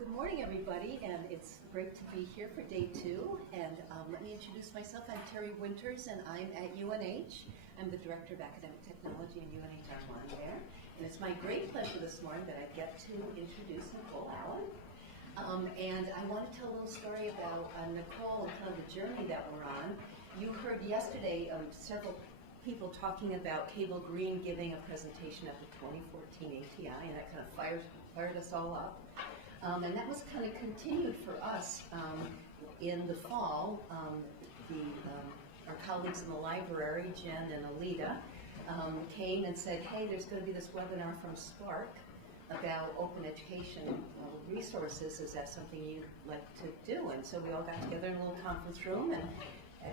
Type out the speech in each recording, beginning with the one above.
Good morning, everybody, and it's great to be here for day 2. And let me introduce myself. I'm Terry Winters, and I'm at UNH. I'm the Director of Academic Technology in UNH Armonde there. And it's my great pleasure this morning that I get to introduce Nicole Allen. And I want to tell a little story about Nicole and kind of the journey that we're on. You heard yesterday several people talking about Cable Green giving a presentation at the 2014 ATI, and that kind of fired us all up. And that was kind of continued for us in the fall. Our colleagues in the library, Jen and Alita, came and said, hey, there's going to be this webinar from SPARC about open education resources. Is that something you'd like to do? And so we all got together in a little conference room, and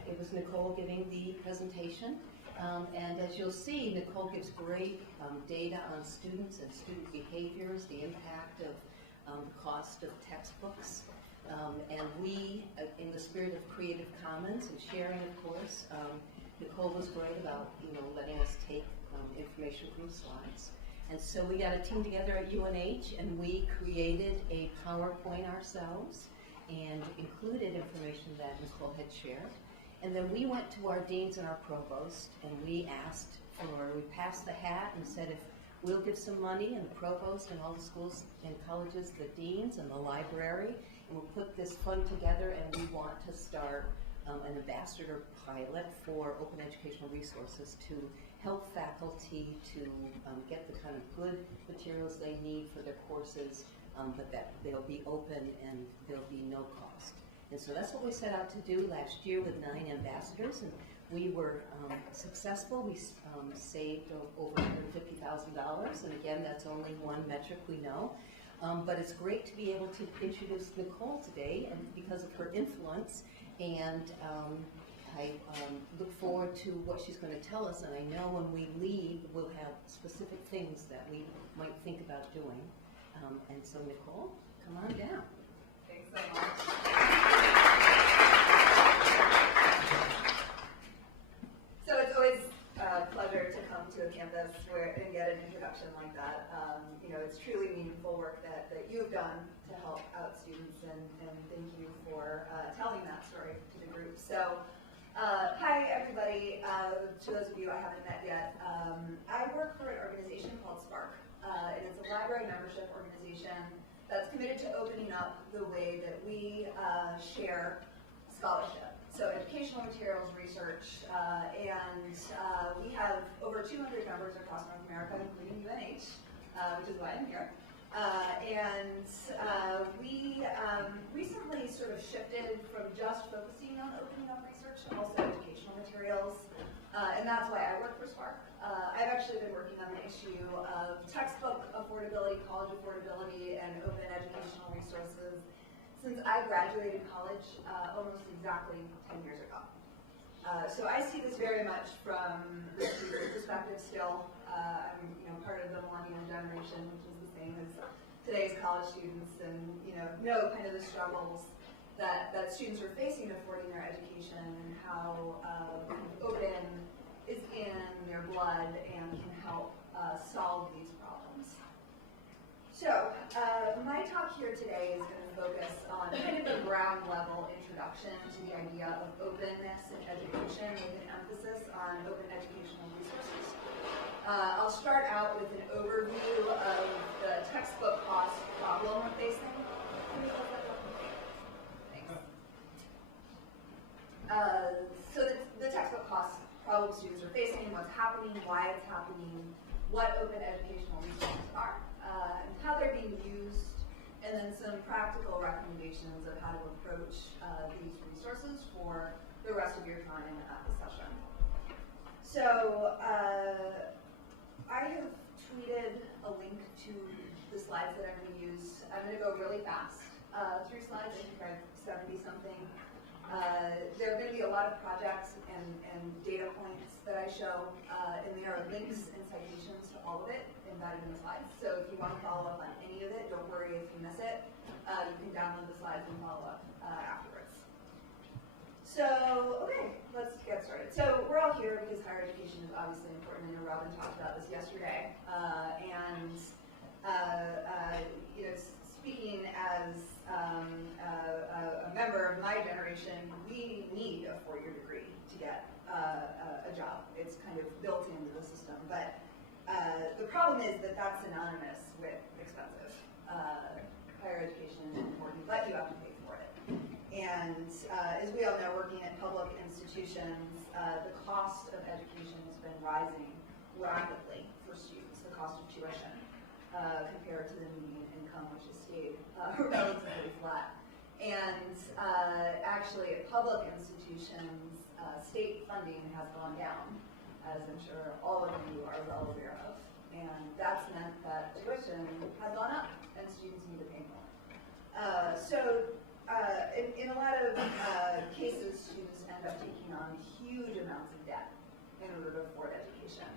it was Nicole giving the presentation. And as you'll see, Nicole gives great data on students and student behaviors, the impact of the cost of textbooks, and we, in the spirit of Creative Commons and sharing, of course, Nicole was great about letting us take information from the slides. And so we got a team together at UNH, and we created a PowerPoint ourselves and included information that Nicole had shared. And then we went to our deans and our provost, and we passed the hat and said, if we'll give some money, and the provost and all the schools and colleges, the deans and the library, and we'll put this fund together, and we want to start an ambassador pilot for open educational resources to help faculty to get the kind of good materials they need for their courses, but that they'll be open and there'll be no cost. And so that's what we set out to do last year with 9 ambassadors, and we were successful. We saved over $150,000, and again, that's only one metric we know. But it's great to be able to introduce Nicole today, and because of her influence, and I look forward to what she's going to tell us, and I know when we leave, we'll have specific things that we might think about doing. And so, Nicole, come on down. Thanks so much. So it's always a pleasure to come to a campus and get an introduction like that. It's truly meaningful work that you've done to help out students, and thank you for telling that story to the group. So, hi everybody. To those of you I haven't met yet, I work for an organization called SPARC, and it's a library membership organization that's committed to opening up the way that we share scholarship. So educational materials, research, and we have over 200 members across North America, including UNH, which is why I'm here. We recently sort of shifted from just focusing on opening up research to also educational materials, and that's why I work for SPARC. I've actually been working on the issue of textbook affordability, college affordability, and open educational resources since I graduated college almost exactly 10 years ago. So I see this very much from the student perspective still. I'm part of the millennial generation, which is the same as today's college students, and know kind of the struggles that students are facing affording their education, and how open is in their blood and can help solve these problems. So, my talk here today is going to focus on kind of a ground level introduction to the idea of openness in education, with an emphasis on open educational resources. I'll start out with an overview of the textbook cost problem we're facing. Thanks. So the textbook cost problem students are facing, what's happening, why it's happening, what open educational resources are, and how they're being used, and then some practical recommendations of how to approach these resources for the rest of your time at the session. So I have tweeted a link to the slides that I'm going to use. I'm going to go really fast through slides. I think I have 70 something. There are going to be a lot of projects and data points that I show, and there are links and citations to all of it embedded in the slides. So if you want to follow up on any of it, don't worry if you miss it. You can download the slides and follow up afterwards. So, okay, let's get started. So we're all here because higher education is obviously important. I know Robin talked about this yesterday. speaking as a member of my generation, we need a four-year degree to get a job. It's kind of built into the system. But the problem is that that's synonymous with expensive. Higher education is important, but you have to pay for it. And as we all know, working at public institutions, the cost of education has been rising rapidly for students, the cost of tuition, compared to the median income, which has stayed relatively flat. And actually, at public institutions, state funding has gone down, as I'm sure all of you are well aware of. And that's meant that tuition has gone up, and students need to pay more. In a lot of cases, students end up taking on huge amounts of debt in order to afford education.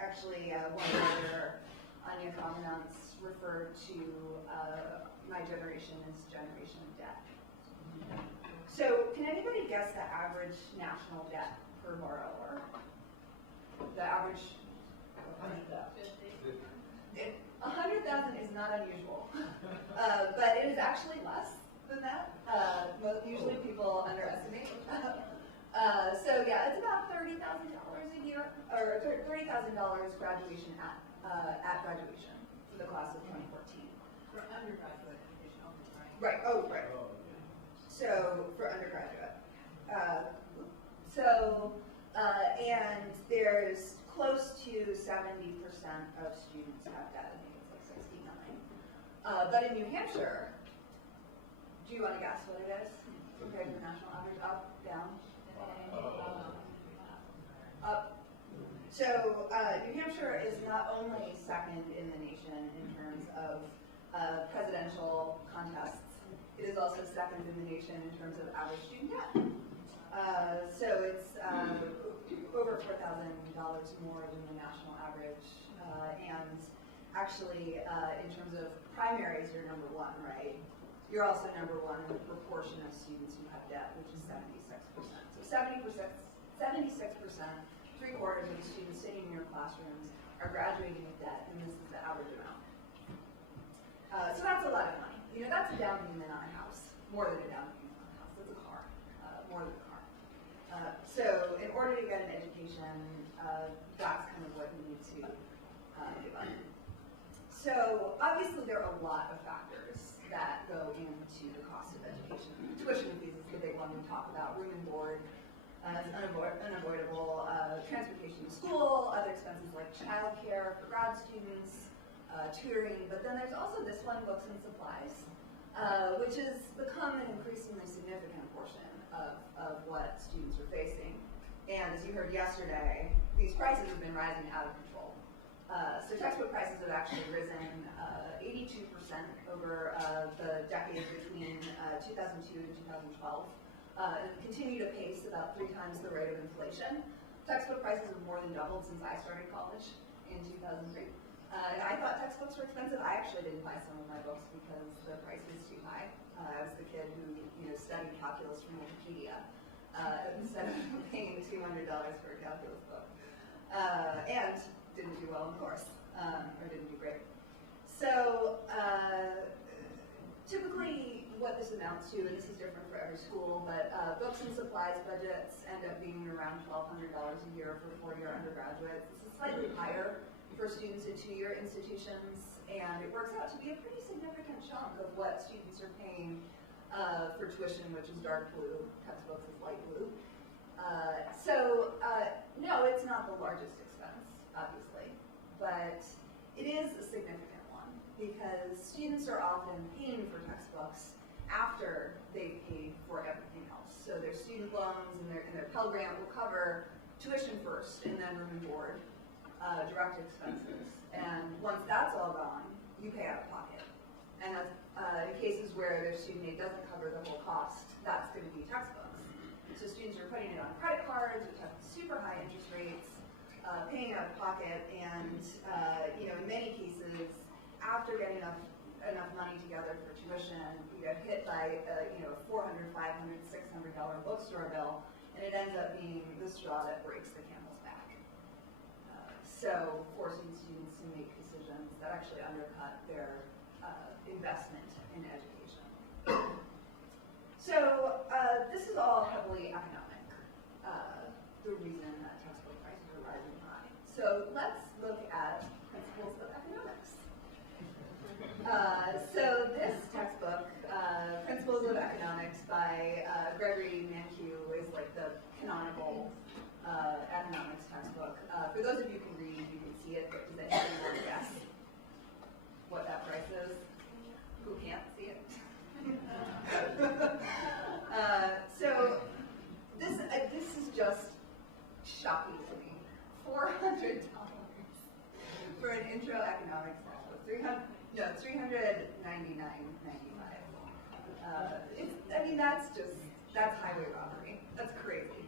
Actually, one of their Anya comments referred to my generation as generation of debt. So, can anybody guess the average national debt per borrower? The average? 100,000 is not unusual, but it is actually less than that. Usually people underestimate. So yeah, it's about $30,000 a year, or $30,000 graduation at graduation for the class of 2014. For undergraduate education only, right? Right. Oh, right. So for undergraduate. And there's close to 70% of students have debt. I think it's like 69. But in New Hampshire, do you want to guess what it is compared to the national average? Up, down? Up. So New Hampshire is not only second in the nation in terms of presidential contests, it is also second in the nation in terms of average student debt. So it's over $4,000 more than the national average. And actually, in terms of primaries, you're number one, right? You're also number one in the proportion of students who have debt, which is 76%. So 76%, 3/4 of the students sitting in your classrooms are graduating with debt, and this is the average amount. So that's a lot of money. You know, that's a down payment on a house, more than a down payment on a house. That's a car, more than a car. So in order to get an education, that's kind of what you need to give up. So obviously there are a lot of factors that go into the cost of education. Tuition fees is the big one we talk about. Room and board is unavoidable. Transportation to school, other expenses like childcare for grad students, tutoring. But then there's also this one, books and supplies, which has become an increasingly significant portion of what students are facing. And as you heard yesterday, these prices have been rising out of control. So textbook prices have actually risen 82% over the decade between 2002 and 2012, and continue to pace about 3 times the rate of inflation. Textbook prices have more than doubled since I started college in 2003. And I thought textbooks were expensive. I actually didn't buy some of my books because the price was too high. I was the kid who studied calculus from Wikipedia instead of paying $200 for a calculus book. And didn't do well in the course, or didn't do great. So typically what this amounts to, and this is different for every school, but books and supplies budgets end up being around $1,200 a year for 4-year undergraduates. This is slightly higher for students in 2-year institutions, and it works out to be a pretty significant chunk of what students are paying for tuition, which is dark blue, textbooks is light blue. No, it's not the largest expense, obviously, but it is a significant one because students are often paying for textbooks after they've paid for everything else. So their student loans and their Pell Grant will cover tuition first and then room and board, direct expenses. And once that's all gone, you pay out of pocket. And that's, in cases where their student aid doesn't cover the whole cost, that's going to be textbooks. So students are putting it on credit cards, which have super high interest rates, paying out of pocket, and in many cases, after getting enough money together for tuition, you get hit by a $400, $500, $600 bookstore bill, and it ends up being the straw that breaks the camel's back. So forcing students to make decisions that actually undercut their investment in education. So this is all heavily economic, the reason that textbook prices are rising high. So let's look at principles of economics. So this textbook, Principles of Economics by Gregory Mankiw, is like the canonical economics textbook. For those of you who can read, you can see it, but does anyone want to guess what that price is? Who can't see it? So this is just shocking to me. $400 for an intro economics textbook. It's $399.95. I mean, that's highway robbery. That's crazy.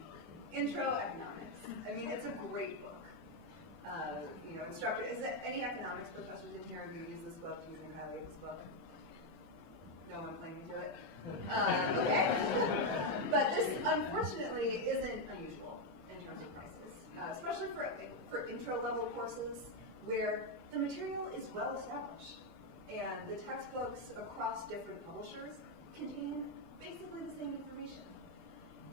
Intro economics. I mean, it's a great book. Instructor, is it any economics professors in here who use this book? Do you think highly of this book? No one claiming to it? Okay. But this, unfortunately, isn't unusual in terms of prices, especially for intro-level courses where the material is well established. And the textbooks across different publishers contain basically the same information.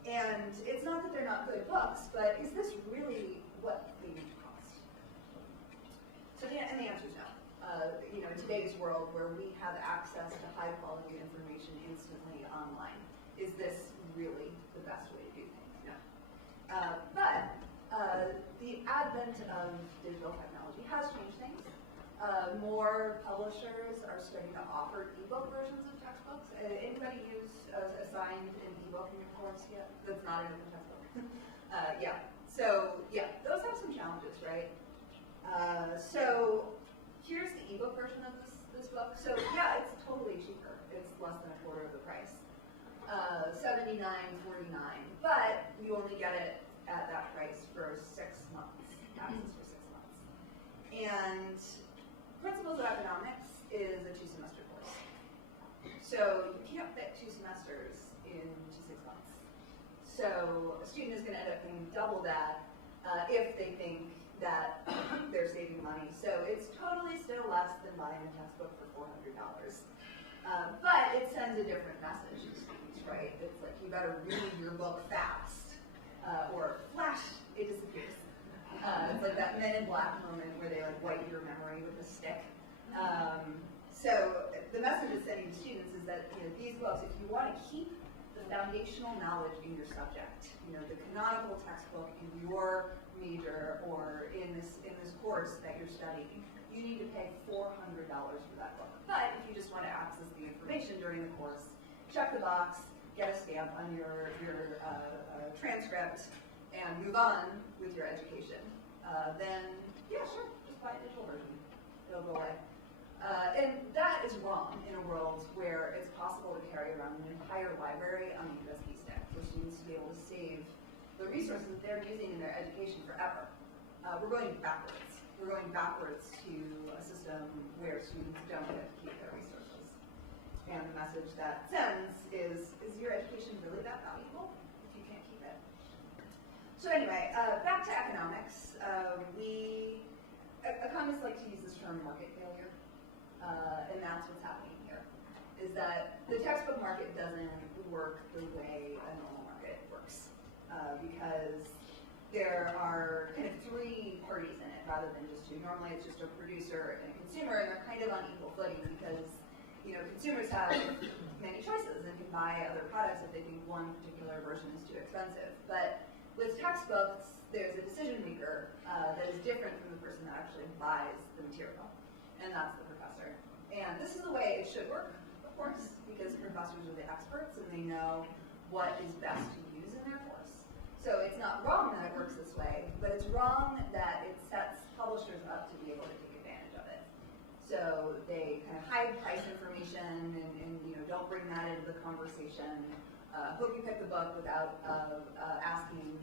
And it's not that they're not good books, but is this really what they need to cost? So the answer is no. In today's world where we have access to high quality information instantly online, is this really the best way to do things? No. But the advent of digital technology has changed things. More publishers are starting to offer ebook versions of textbooks. Anybody use assigned an ebook in your course yet? That's not in the textbook. Yeah. So yeah, those have some challenges, right? So here's the ebook version of this book. So yeah, it's totally cheaper. It's less than a quarter of the price. $79.49, but you only get it at that price for 6 months. Access for 6 months. And Principles of Economics is a 2-semester course. So you can't fit 2 semesters into 6 months. So a student is going to end up paying double that if they think that they're saving money. So it's totally still less than buying a textbook for $400. But it sends a different message to students, right? It's like, you better read your book fast, or flash, it disappears. It's like that Men in Black moment where they like wipe your memory with a stick. So the message it's sending to students is that these books, if you want to keep the foundational knowledge in your subject, the canonical textbook in your major or in this course that you're studying, you need to pay $400 for that book. But if you just want to access the information during the course, check the box, get a stamp on your transcript, and move on with your education, then yeah, sure, just buy a digital version. It'll go away. And that is wrong in a world where it's possible to carry around an entire library on a USB stick for students to be able to save the resources that they're using in their education forever. We're going backwards. We're going backwards to a system where students don't get to keep their resources. And the message that sends is your education really that valuable if you can't keep it? So anyway, back to economics. Economists like to use this term market failure, and that's what's happening here, is that the textbook market doesn't work the way a normal market works, because there are kind of 3 parties in it rather than just 2. Normally it's just a producer and a consumer, and they're kind of on equal footing because consumers have many choices and can buy other products if they think one particular version is too expensive. But with textbooks, there's a decision maker that is different from the person that actually buys the material, and that's the professor. And this is the way it should work, of course, because professors are the experts and they know what is best to use in their course. So it's not wrong that it works this way, but it's wrong that it sets publishers up to be able to take advantage of it. So they kind of hide price information and don't bring that into the conversation. Hope you pick the book without asking,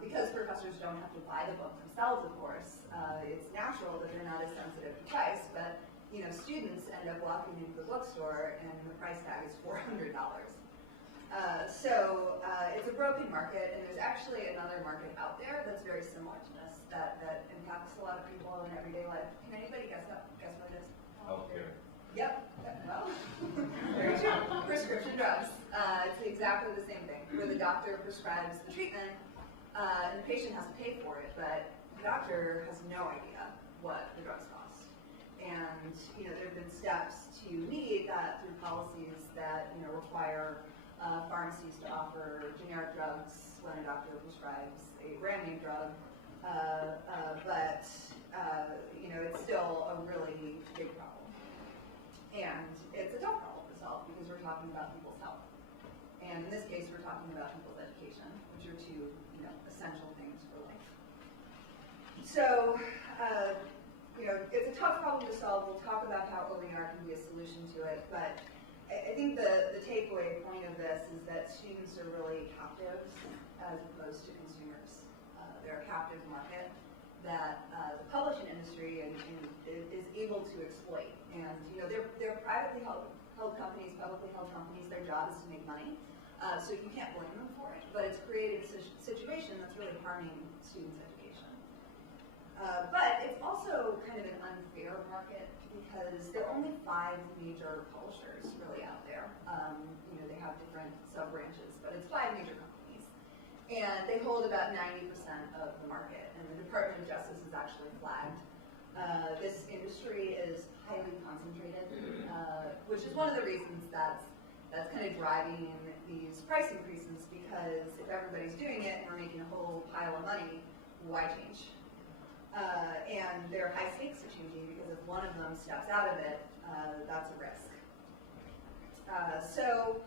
because professors don't have to buy the book themselves, of course. It's natural that they're not as sensitive to price, but students end up walking into the bookstore and the price tag is $400. So it's a broken market, and there's actually another market out there that's very similar to this, that impacts a lot of people in everyday life. Can anybody guess what it is? Healthcare. Yep, well, very true. Prescription drugs. It's exactly the same thing, where the doctor prescribes the treatment, and the patient has to pay for it, but the doctor has no idea what the drugs cost. And there have been steps to mediate that through policies that require pharmacies to offer generic drugs when a doctor prescribes a brand name drug, but it's still a really big problem. And it's a tough problem to solve because we're talking about people's health. And in this case, we're talking about people's education, which are two essential things for life. So, it's a tough problem to solve. We'll talk about how OER can be a solution to it, but I think the takeaway point of this is that students are really captives as opposed to consumers. They're a captive market that the publishing industry is able to exploit. And they're privately held companies, publicly held companies. Their job is to make money, so you can't blame them for it. But it's created a situation that's really harming students' education. But it's also kind of an unfair market because there are only 5 major publishers really out there. They have different sub-branches, but it's 5 major companies. And they hold about 90% of the market. And the Department of Justice has actually flagged this industry is highly concentrated, which is one of the reasons that's kind of driving these price increases, because if everybody's doing it and we're making a whole pile of money, why change? And there are high stakes to changing because if one of them steps out of it, that's a risk. So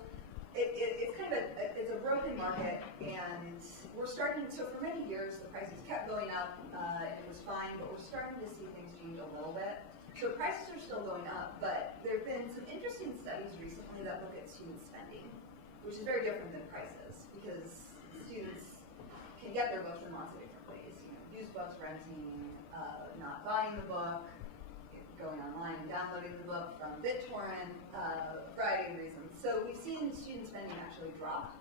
it's kind of it's a broken market, and we're starting. So for many years, the prices kept going up, and it was fine. But we're starting to see things change a little bit. So prices are still going up, but there have been some interesting studies recently that look at student spending, which is very different than prices, because students can get their books in lots of different ways. Used books, renting, not buying the book, going online and downloading the book from BitTorrent, a variety of reasons. So we've seen student spending actually drop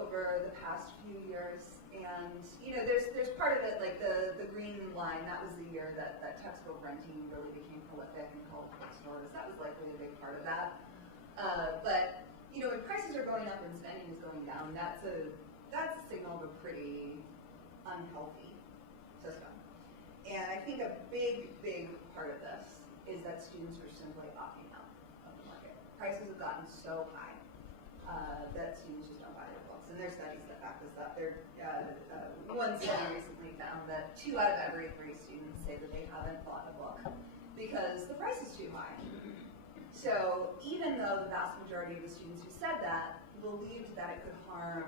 over the past few years, and there's part of it, like the green line. That was the year that textbook renting really became prolific in college bookstores. That was likely a big part of that. But when prices are going up and spending is going down, that's a signal of a pretty unhealthy system. And I think a big part of this is that students are simply opting out of the market. Prices have gotten so high that students just don't buy their books. And there's studies that back this up. One study recently found that 2 out of every 3 students say that they haven't bought a book because the price is too high. So even though the vast majority of the students who said that believed that it could harm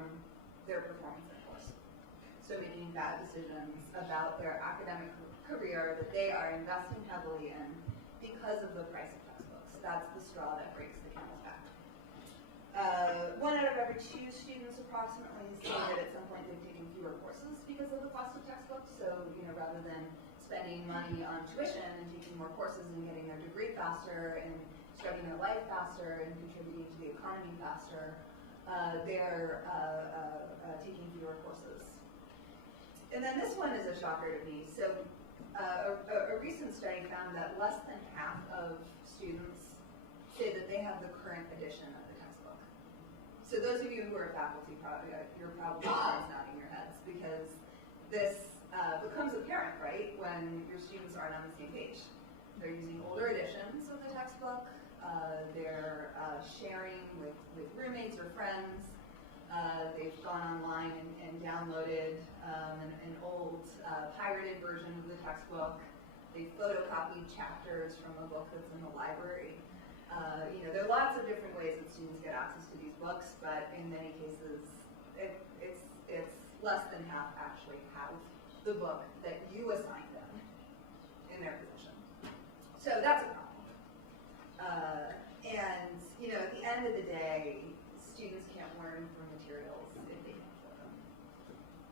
their performance in course, so making bad decisions about their academic career that they are investing heavily in because of the price of textbooks. That's the straw that breaks the camel's back. 1 out of every 2 students approximately say that at some point they've taken fewer courses because of the cost of textbooks. So, rather than spending money on tuition and taking more courses and getting their degree faster and starting their life faster and contributing to the economy faster, they're taking fewer courses. And then this one is a shocker to me. So a recent study found that less than half of students say that they have the current edition of the textbook. So those of you who are faculty, you're probably nodding your heads, because this becomes apparent, right, when your students aren't on the same page. They're using older editions of the textbook. They're sharing with roommates or friends. They've gone online and downloaded an old pirated version of the textbook. They photocopied chapters from a book that's in the library. There are lots of different ways that students get access to these books, but in many cases, it's less than half actually have the book that you assigned them in their position. So that's a problem. And at the end of the day, students can't learn from materials if they don't fill them.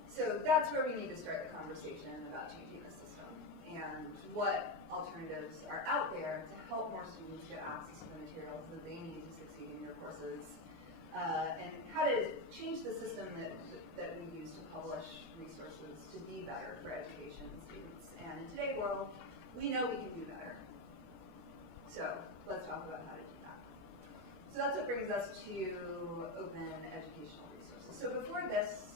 So that's where we need to start the conversation about changing the system and what alternatives are out there to help more students get access to the materials that they need to succeed in their courses, and how to change the system that we use to publish resources to be better for education and students. And in today's world, we know we can do better. So let's talk about how to do that. So that's what brings us to open educational resources. So before this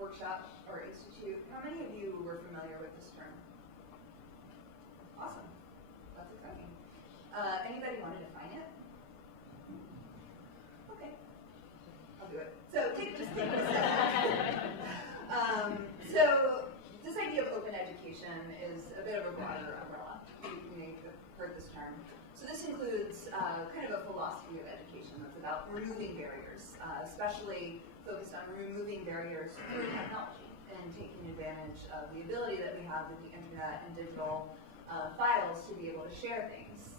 workshop or institute, how many of you were familiar with this term? Awesome. That's exciting. Anybody want to define it? Okay. I'll do it. So just take a step. So this idea of open education is a bit of a broader umbrella. You may have heard this term. So this includes kind of a philosophy of education that's about removing barriers, especially focused on removing barriers through technology and taking advantage of the ability that we have with the internet and digital files to be able to share things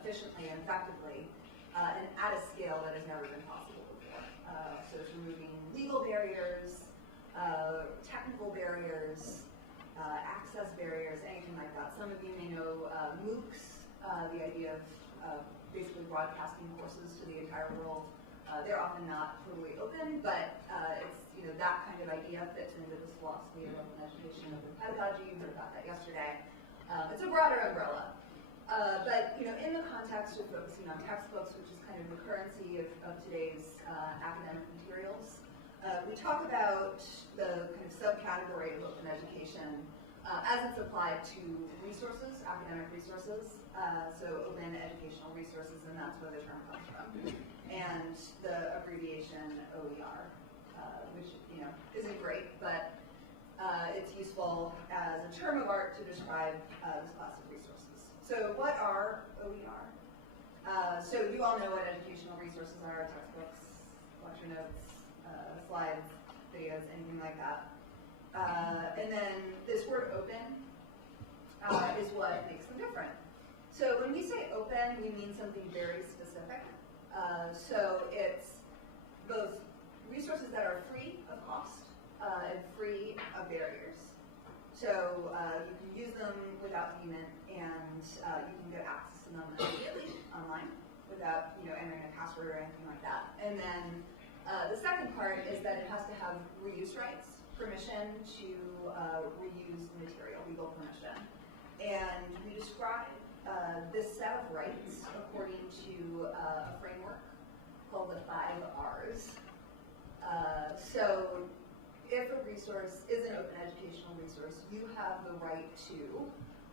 efficiently and effectively and at a scale that has never been possible before. So it's removing legal barriers, technical barriers, access barriers, anything like that. Some of you may know MOOCs, the idea of basically broadcasting courses to the entire world. They're often not totally open, but it's that kind of idea fits into this philosophy of open education, open pedagogy. You heard about that yesterday. It's a broader umbrella, but in the context of focusing on textbooks, which is kind of the currency of today's academic materials, we talk about the kind of subcategory of open education as it's applied to resources, academic resources, so open educational resources, and that's where the term comes from. And the abbreviation OER, which isn't great, but it's useful as a term of art to describe this class of resources. So what are OER? So you all know what educational resources are: textbooks, lecture notes, slides, videos, anything like that. And then this word open is what makes them different. So when we say open, we mean something very specific. So it's both resources that are free of cost and free of barriers. So you can use them without payment, and you can get access to them immediately online without entering a password or anything like that. And then the second part is that it has to have reuse rights, permission to reuse the material, legal permission. And we describe this set of rights according to a framework called the 5 R's. So if a resource is an open educational resource, you have the right to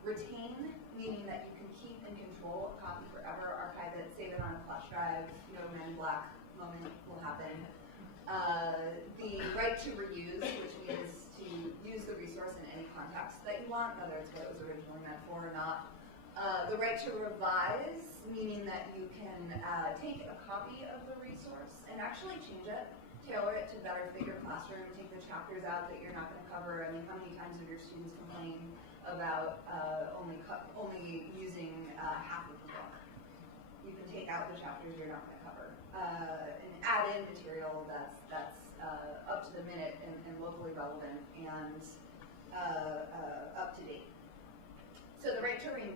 retain, meaning that you can keep and control a copy forever, archive it, save it on a flash drive, Men in Black moment will happen. The right to reuse, which means to use the resource in any context that you want, whether it's what it was originally meant for or not. The right to revise, meaning that you can take a copy of the resource and actually change it, tailor it to better fit your classroom, take the chapters out that you're not going to cover. I mean, how many times have your students complained about only using half of the book? You can take out the chapters you're not going to cover and add in material that's up to the minute and locally relevant and up to date. So the right to remix,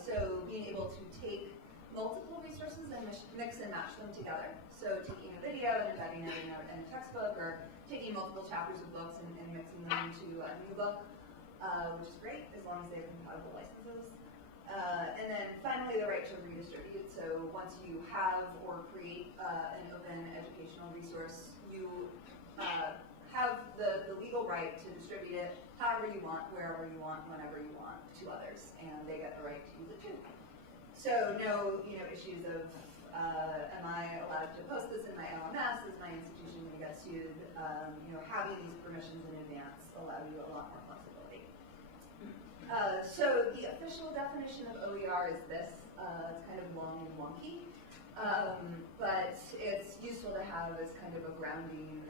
so being able to take multiple resources and mix and match them together. So taking a video and embedding it in a textbook, or taking multiple chapters of books and mixing them into a new book, which is great as long as they have compatible licenses. And then finally, the right to redistribute. So once you have or create an open educational resource, you have the legal right to distribute it however you want, wherever you want, whenever you want, to others, and they get the right to use it too. So no, issues of am I allowed to post this in my LMS? Is my institution going to get sued? Having these permissions in advance allow you a lot more flexibility. So the official definition of OER is this. It's kind of long and wonky, but it's useful to have as kind of a grounding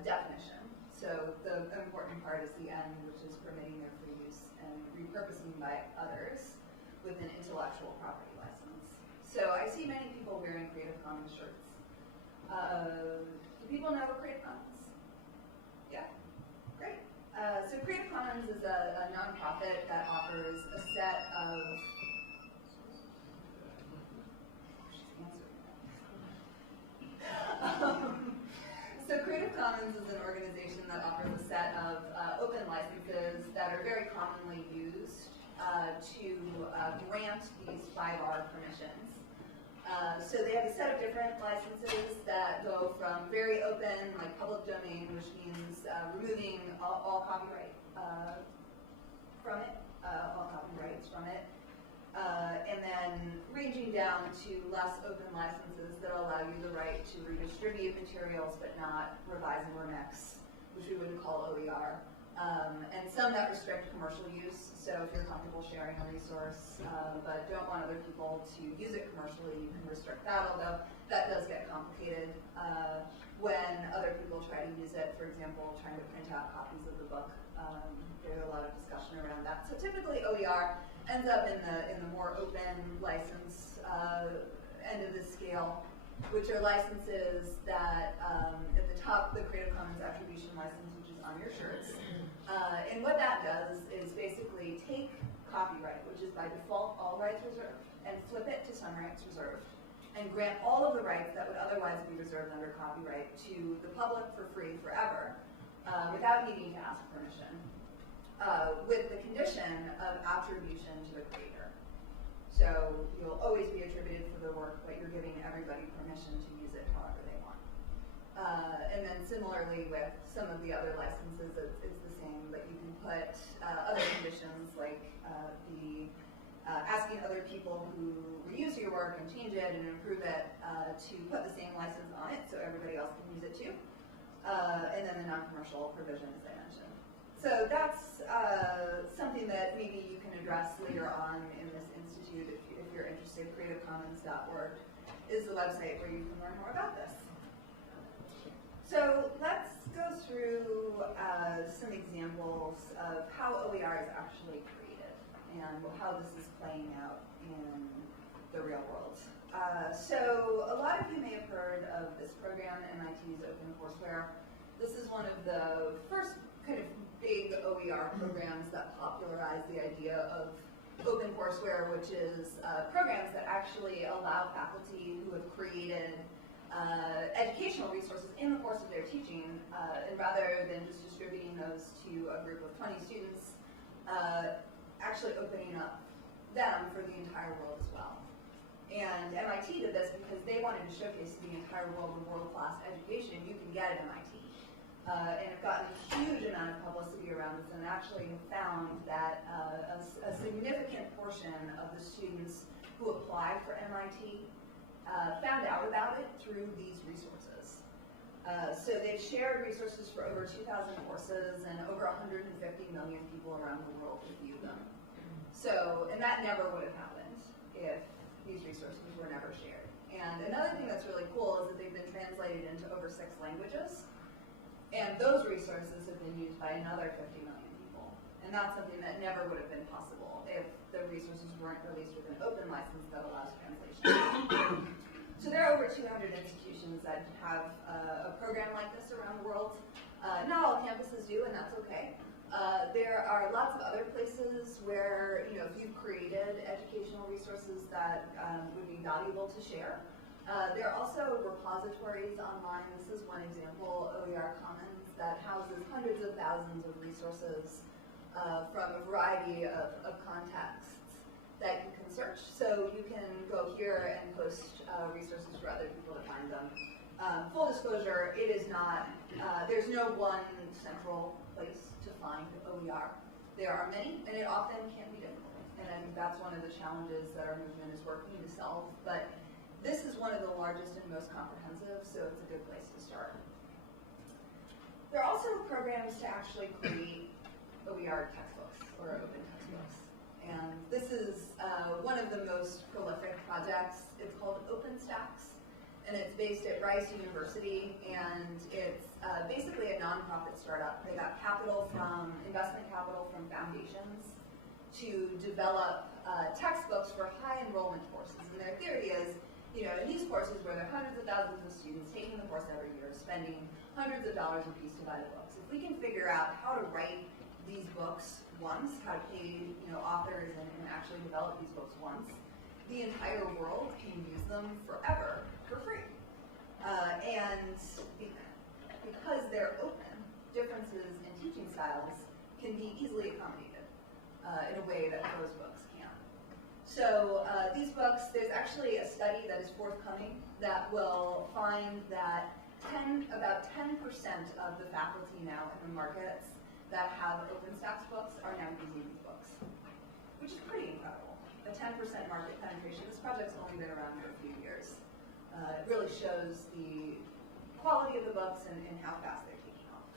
definition. So the important part is the end, which is permitting their free use and repurposing by others with an intellectual property license. So I see many people wearing Creative Commons shirts. Do people know Creative Commons? Yeah? Great. So Creative Commons is a nonprofit that offers a set of so Creative Commons is an organization that offers a set of open licenses that are very commonly used grant these 5R permissions. So they have a set of different licenses that go from very open, like public domain, which means removing all copyright from it, all copyrights from it, and then ranging down to less open licenses that allow you the right to redistribute materials but not revise and remix, which we wouldn't call OER. And some that restrict commercial use, so if you're comfortable sharing a resource but don't want other people to use it commercially, you can restrict that, although that does get complicated when other people try to use it, for example, trying to print out copies of the book. There's a lot of discussion around that. So typically OER ends up in the more open license end of the scale, which are licenses that at the top, the Creative Commons Attribution License, which is on your shirts. And what that does is basically take copyright, which is by default all rights reserved, and flip it to some rights reserved, and grant all of the rights that would otherwise be reserved under copyright to the public for free forever, without needing to ask permission, with the condition of attribution to the creator. So you'll always be attributed for the work, but you're giving everybody permission to use it however they want. And then similarly with some of the other licenses, it's the same, but you can put other conditions like asking other people who reuse your work and change it and improve it to put the same license on it so everybody else can use it too. And then the non-commercial provision, as I mentioned. So that's something that maybe you can address later on in this institute if you're interested. CreativeCommons.org is the website where you can learn more about this. So let's go through some examples of how OER is actually created and how this is playing out in the real world. So a lot of you may have heard of this program, MIT's OpenCourseware. This is one of the first kind of big OER programs that popularized the idea of OpenCourseware, which is programs that actually allow faculty who have created educational resources in the course of their teaching, and rather than just distributing those to a group of 20 students, actually opening up them for the entire world as well. And MIT did this because they wanted to showcase to the entire world the world-class education you can get at MIT. And have gotten a huge amount of publicity around this, and actually have found that a significant portion of the students who apply for MIT found out about it through these resources. So they've shared resources for over 2,000 courses, and over 150 million people around the world have viewed them. So, and that never would have happened if these resources were never shared. And another thing that's really cool is that they've been translated into over 6 languages, and those resources have been used by another 50 million people. And that's something that never would have been possible if the resources weren't released with an open license that allows translation. So there are over 200 institutions that have a program like this around the world. Not all campuses do, and that's okay. There are lots of other places where, if you've created educational resources that would be valuable to share. There are also repositories online. This is one example, OER Commons, that houses hundreds of thousands of resources from a variety of contexts that you can search. So you can go here and post resources for other people to find them. Full disclosure, it is not, there's no one central place to find OER. There are many, and it often can be difficult. And I think that's one of the challenges that our movement is working to solve. But this is one of the largest and most comprehensive, so it's a good place to start. There are also programs to actually create OER textbooks or open textbooks. And this is one of the most prolific projects. It's called OpenStax, and it's based at Rice University, and it's basically a nonprofit startup. They got investment capital from foundations to develop textbooks for high enrollment courses. And their theory is, in these courses where there are hundreds of thousands of students taking the course every year, spending hundreds of dollars a piece to buy the books, if we can figure out how to write these books once, how to pay authors and actually develop these books once, the entire world can use them forever for free. And because they're open, differences in teaching styles can be easily accommodated in a way that those books can't. So these books, there's actually a study that is forthcoming that will find that about 10% of the faculty now in the markets that have OpenStax books are now using these books, which is pretty incredible. A 10% market penetration. This project's only been around for a few years. It really shows the quality of the books and how fast they're taking off.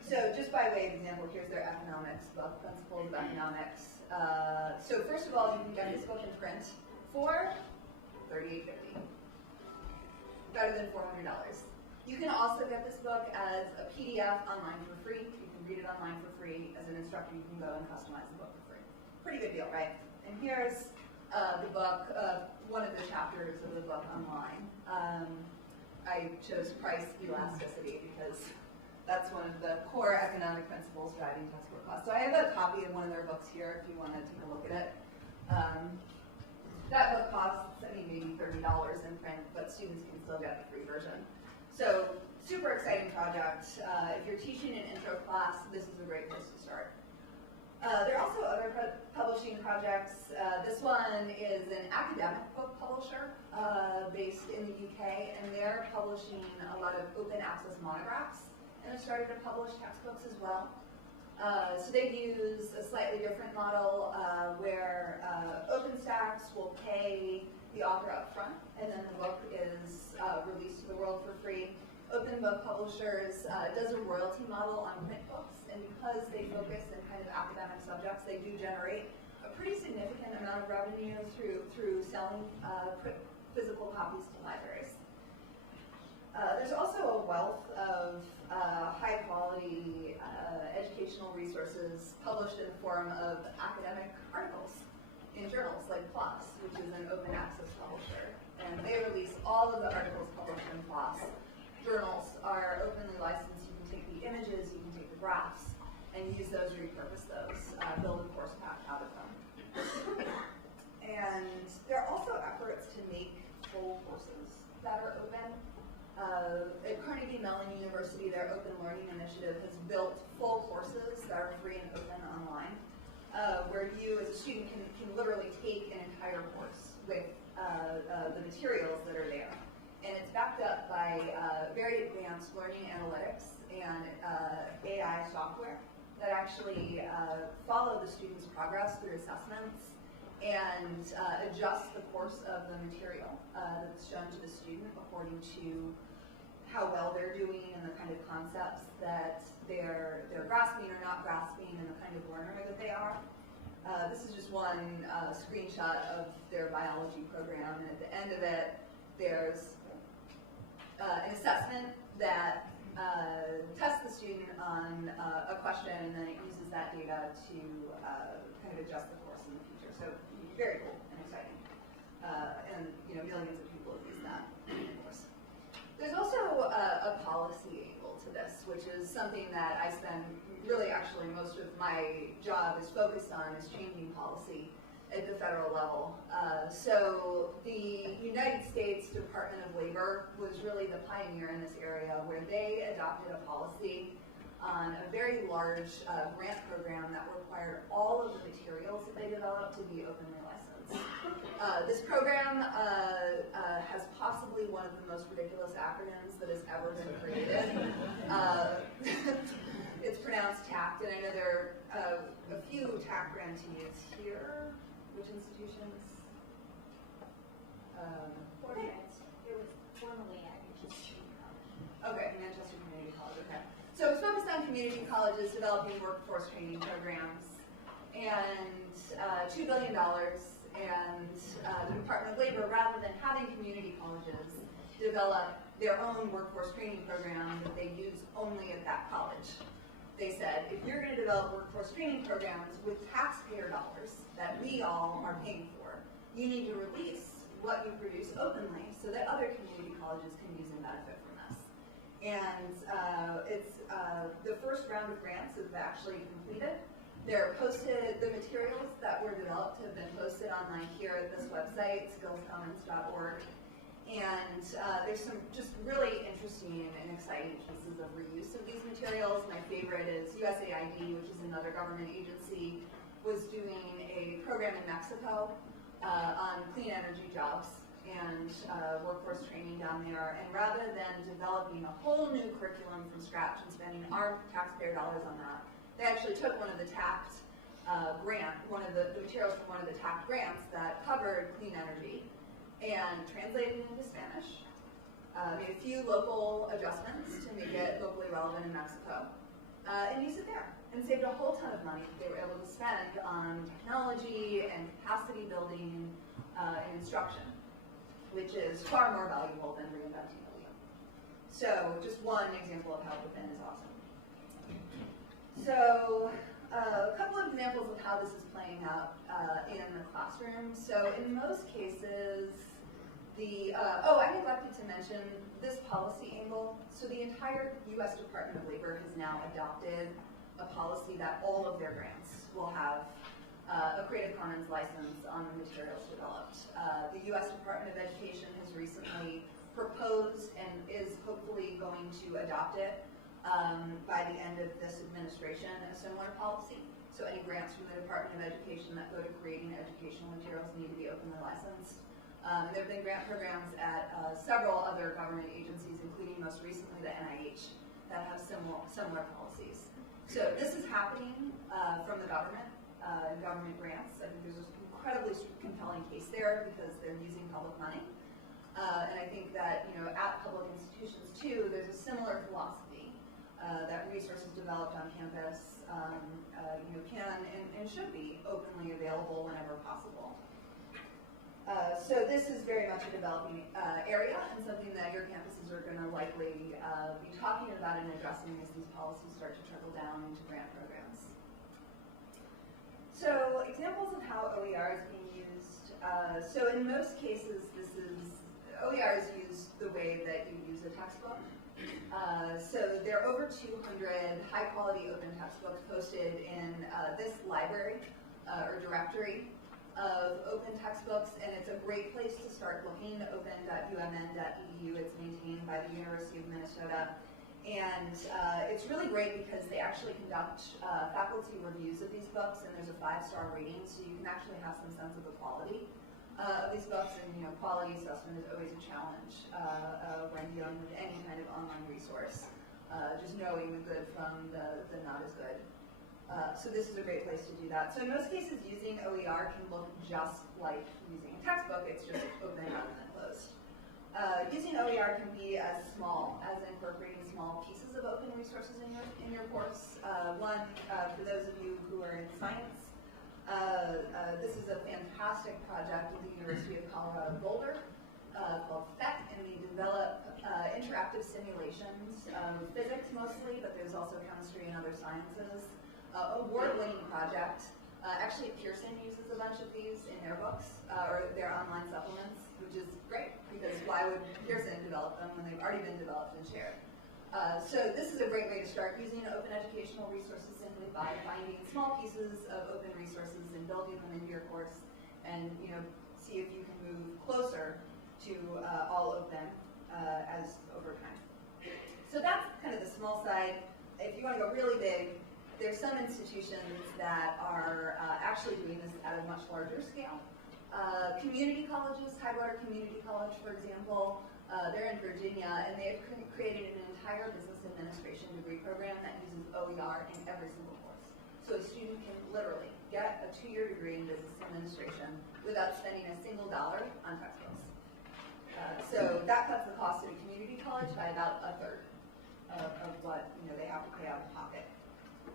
So just by way of example, here's their economics book, Principles of Economics. So first of all, you can get this book in print for $38.50, better than $400. You can also get this book as a PDF online for free. You can read it online for free. As an instructor, you can go and customize the book for free. Pretty good deal, right? And here's the book, one of the chapters of the book online. I chose price elasticity because that's one of the core economic principles driving textbook costs. So I have a copy of one of their books here if you want to take a look at it. That book costs, maybe $30 in print, but students can still get the free version. So super exciting project. If you're teaching an intro class, this is a great place to start. There are also other publishing projects. This one is an academic book publisher based in the UK, and they're publishing a lot of open access monographs, and have started to publish textbooks as well. So they use a slightly different model where OpenStax will pay the author up front, and then the book is released to the world for free. Open Book Publishers does a royalty model on print books, and because they focus in kind of academic subjects, they do generate a pretty significant amount of revenue through selling physical copies to libraries. There's also a wealth of high-quality educational resources published in the form of academic articles in journals like PLOS, which is an open access publisher. And they release all of the articles published in PLOS. Journals are openly licensed. You can take the images, you can take the graphs, and use those, repurpose those, build a course pack out of them. And there are also efforts to make full courses that are open. At Carnegie Mellon University, their Open Learning Initiative has built full courses that are free and open online, where you as a student can literally take an entire course with the materials that are there. And it's backed up by very advanced learning analytics and AI software that actually follow the student's progress through assessments and adjust the course of the material that's shown to the student according to how well they're doing and the kind of concepts that they're grasping or not grasping and the kind of learner that they are. This is just one screenshot of their biology program, and at the end of it, there's an assessment that tests the student on a question, and then it uses that data to kind of adjust the course in the future. So very cool and exciting. And millions of people have used that in the course. There's also a policy angle to this, which is something that I spend really actually most of my job is focused on, is changing policy at the federal level. So the United States Department of Labor was really the pioneer in this area, where they adopted a policy on a very large grant program that required all of the materials that they developed to be openly licensed. This program has possibly one of the most ridiculous acronyms that has ever been created. It's pronounced TACT, and I know there are a few TACT grantees here. Which institutions? It was formerly at Manchester Community College. Okay, Manchester Community College, okay. So it's focused on community colleges developing workforce training programs, and $2 billion, and the Department of Labor, rather than having community colleges develop their own workforce training program that they use only at that college, they said, if you're going to develop workforce training programs with taxpayer dollars that we all are paying for, you need to release what you produce openly so that other community colleges can use and benefit from this. And it's the first round of grants is actually completed. They're posted, the materials that were developed have been posted online here at this website, skillscommons.org. And there's some just really interesting and exciting cases of reuse of these materials. My favorite is USAID, which is another government agency, was doing a program in Mexico on clean energy jobs and workforce training down there. And rather than developing a whole new curriculum from scratch and spending our taxpayer dollars on that, they actually took one of the TACT one of the materials from one of the TACT grants that covered clean energy and translated it into Spanish, made a few local adjustments to make it locally relevant in Mexico, and used it there, and saved a whole ton of money that they were able to spend on technology and capacity building and instruction, which is far more valuable than reinventing the wheel. So just one example of how open is awesome. So a couple of examples of how this is playing out in the classroom. So in most cases, I neglected to mention this policy angle. So the entire U.S. Department of Labor has now adopted a policy that all of their grants will have a Creative Commons license on the materials developed. The U.S. Department of Education has recently proposed and is hopefully going to adopt it by the end of this administration, a similar policy. So any grants from the Department of Education that go to creating educational materials need to be openly licensed. There have been grant programs at several other government agencies, including most recently the NIH, that have similar policies. So this is happening from the government, government grants. I think there's an incredibly compelling case there because they're using public money. And I think that at public institutions too, there's a similar philosophy that resources developed on campus can and should be openly available whenever possible. So this is very much a developing area and something that your campuses are going to likely be talking about and addressing as these policies start to trickle down into grant programs. So examples of how OER is being used. So in most cases, OER is used the way that you use a textbook. So there are over 200 high-quality open textbooks posted in this library or directory of open textbooks, and it's a great place to start looking, open.umn.edu. It's maintained by the University of Minnesota. And it's really great because they actually conduct faculty reviews of these books, and there's a 5-star rating, so you can actually have some sense of the quality of these books. And quality assessment is always a challenge when dealing with any kind of online resource. Just knowing the good from the not as good. So this is a great place to do that. So in most cases, using OER can look just like using a textbook. It's just open rather than closed. Using OER can be as small as incorporating small pieces of open resources in your course. One, for those of you who are in science, this is a fantastic project with the University of Colorado Boulder called PHET, and we develop interactive simulations of physics mostly, but there's also chemistry and other sciences. Award-winning project. Actually, Pearson uses a bunch of these in their books or their online supplements, which is great because why would Pearson develop them when they've already been developed and shared? So this is a great way to start using open educational resources simply by finding small pieces of open resources and building them into your course, and see if you can move closer to all of them as over time. So that's kind of the small side. If you want to go really big, there's some institutions that are actually doing this at a much larger scale. Community colleges, Tidewater Community College, for example, they're in Virginia, and they've created an entire business administration degree program that uses OER in every single course. So a student can literally get a 2-year degree in business administration without spending a single dollar on textbooks. So that cuts the cost of a community college by about a third of what they have to pay out of pocket.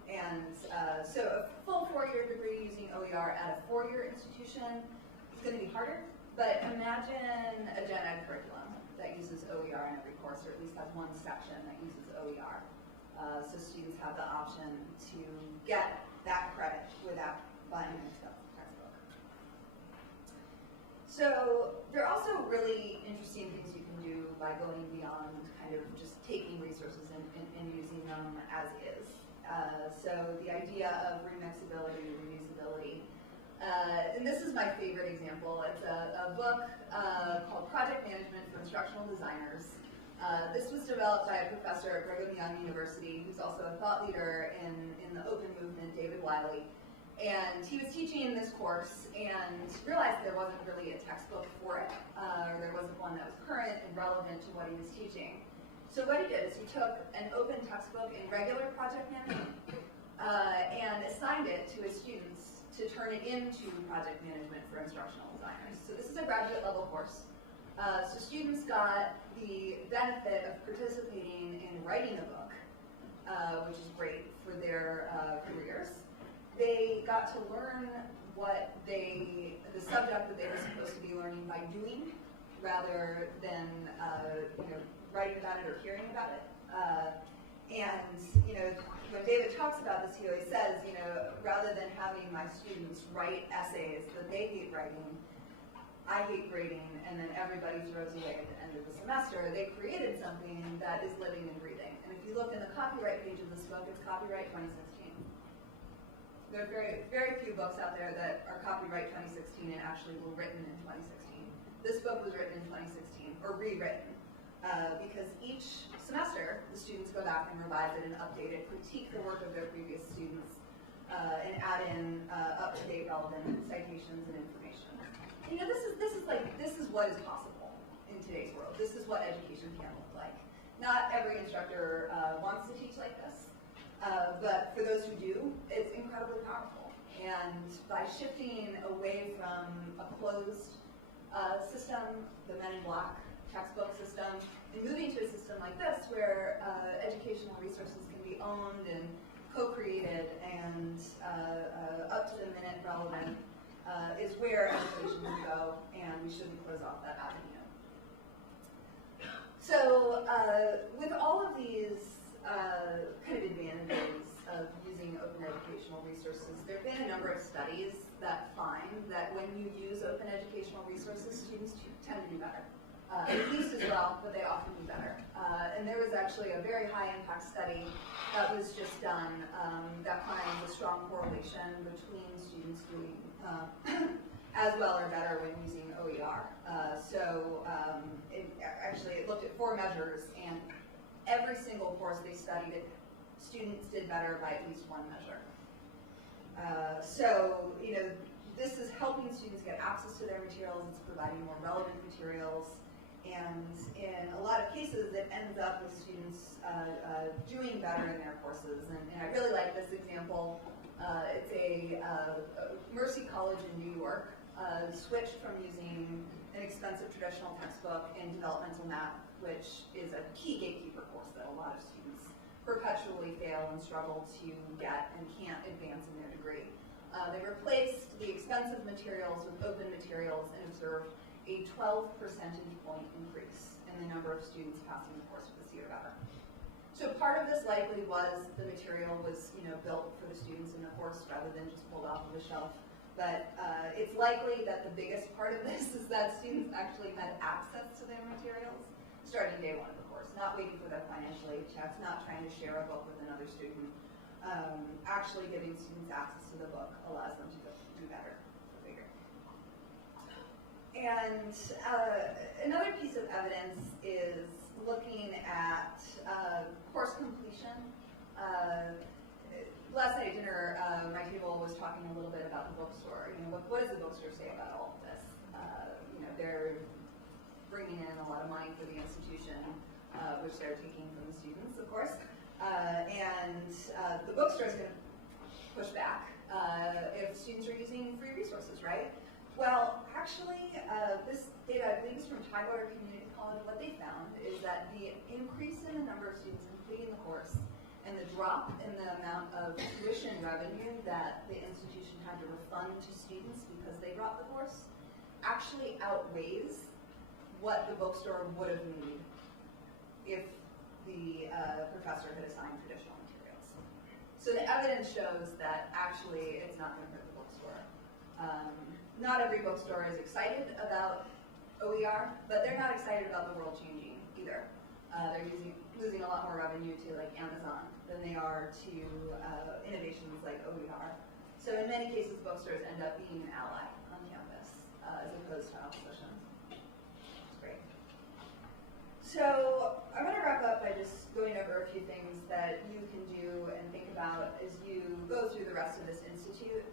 And so a full 4-year degree using OER at a 4-year institution is going to be harder, but imagine a gen ed curriculum that uses OER in every course, or at least has one section that uses OER. So students have the option to get that credit without buying an expensive textbook. So there are also really interesting things you can do by going beyond kind of just taking resources and using them as is. So the idea of remixability, reusability. And this is my favorite example. It's a book called Project Management for Instructional Designers. This was developed by a professor at Brigham Young University who's also a thought leader in the open movement, David Wiley. And he was teaching this course and realized there wasn't really a textbook for it, or there wasn't one that was current and relevant to what he was teaching. So what he did is he took an open textbook in regular project management and assigned it to his students to turn it into project management for instructional designers. So this is a graduate level course. So students got the benefit of participating in writing a book, which is great for their careers. They got to learn the subject that they were supposed to be learning by doing, rather than writing about it or hearing about it. When David talks about this, he always says, rather than having my students write essays that they hate writing, I hate grading, and then everybody throws away at the end of the semester, they created something that is living and breathing. And if you look in the copyright page of this book, it's copyright 2016. There are very, very few books out there that are copyright 2016 and actually were written in 2016. This book was written in 2016, or rewritten, because each semester the students go back and revise it and update it, critique the work of their previous students, and add in up-to-date relevant citations and information. This is what is possible in today's world. This is what education can look like. Not every instructor wants to teach like this. But for those who do, it's incredibly powerful. And by shifting away from a closed system, the Men in Black textbook system, and moving to a system like this where educational resources can be owned and co-created and up-to-the-minute relevant, is where education can go, and we shouldn't close off that avenue. So with all of these kind of advantages of using open educational resources, there have been a number of studies that find that when you use open educational resources, students tend to do better. They used as well, but they often do better. And there was actually a very high impact study that was just done that finds a strong correlation between students doing as well or better when using OER. It looked at 4 measures, and every single course they studied it, students did better by at least 1 measure. This is helping students get access to their materials, it's providing more relevant materials, and in a lot of cases it ends up with students doing better in their courses. And I really like this example. It's a Mercy College in New York switched from using an expensive traditional textbook in developmental math, which is a key gatekeeper course that a lot of students perpetually fail and struggle to get and can't advance in their degree. They replaced the expensive materials with open materials and observed a 12 percentage point increase in the number of students passing the course with a C or better. So part of this likely was the material was built for the students in the course rather than just pulled off of the shelf. But it's likely that the biggest part of this is that students actually had access to their materials starting day 1 of the course, not waiting for their financial aid checks, not trying to share a book with another student. Actually giving students access to the book allows them to do better. And another piece of evidence is looking at course completion. Last night at dinner, my table was talking a little bit about the bookstore. What does the bookstore say about all of this? They're bringing in a lot of money for the institution, which they're taking from the students, of course. The bookstore is going to push back if students are using free resources, right? Well, actually, this data, I believe, is from Tailor Community College. What they found is that the increase in the number of students completing the course and the drop in the amount of tuition revenue that the institution had to refund to students because they dropped the course actually outweighs what the bookstore would have needed if the professor had assigned traditional materials. So the evidence shows that actually it's not going to hurt the bookstore. Not every bookstore is excited about OER, but they're not excited about the world changing either. They're losing a lot more revenue to like Amazon than they are to innovations like OER. So in many cases, bookstores end up being an ally on campus as opposed to opposition. That's great. So I'm going to wrap up by just going over a few things that you can do and think about as you go through the rest of this institute.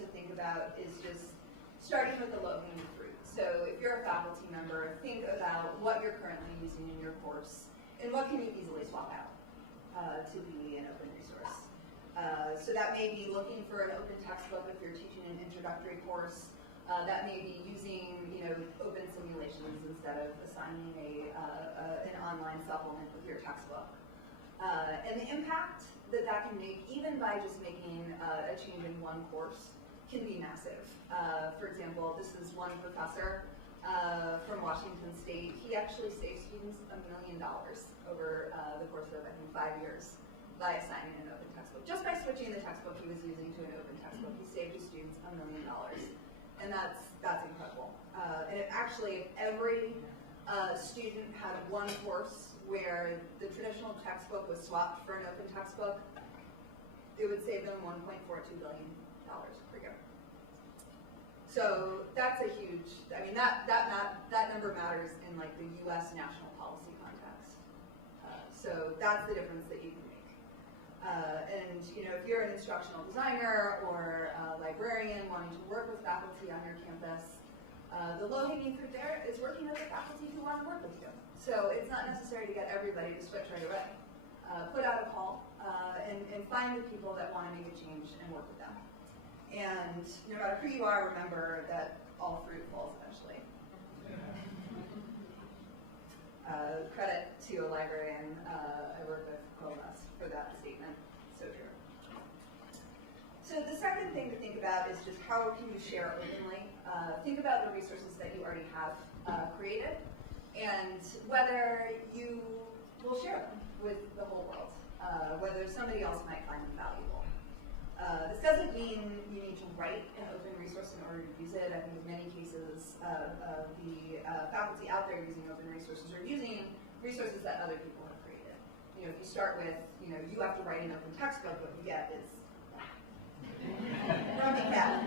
to think about is just starting with the low-hanging fruit. So if you're a faculty member, think about what you're currently using in your course and what can you easily swap out to be an open resource. So that may be looking for an open textbook if you're teaching an introductory course. That may be using, open simulations instead of assigning an online supplement with your textbook. And the impact that can make, even by just making a change in one course, can be massive. For example, this is one professor from Washington State. He actually saved students $1 million over the course of, I think, 5 years by assigning an open textbook. Just by switching the textbook he was using to an open textbook, he saved his students $1 million. And that's incredible. And if every student had one course where the traditional textbook was swapped for an open textbook, it would save them $1.42 billion per year. So that's a huge, that number matters in like the US national policy context. So that's the difference that you can make. And if you're an instructional designer or a librarian wanting to work with faculty on your campus, the low-hanging fruit there is working with the faculty who want to work with you. So it's not necessary to get everybody to switch right away. Put out a call and find the people that want to make a change and work with them. And no matter who you are, remember that all fruit falls eventually. Credit to a librarian I work with, Nicole, for that statement. So true. So the second thing to think about is just how can you share openly. Think about the resources that you already have created and whether you will share them with the whole world, whether somebody else might find them valuable. This doesn't mean you need to write an open resource in order to use it. I think in many cases, the faculty out there using open resources are using resources that other people have created. If you start with, you have to write an open textbook, what you get is Rummy cat.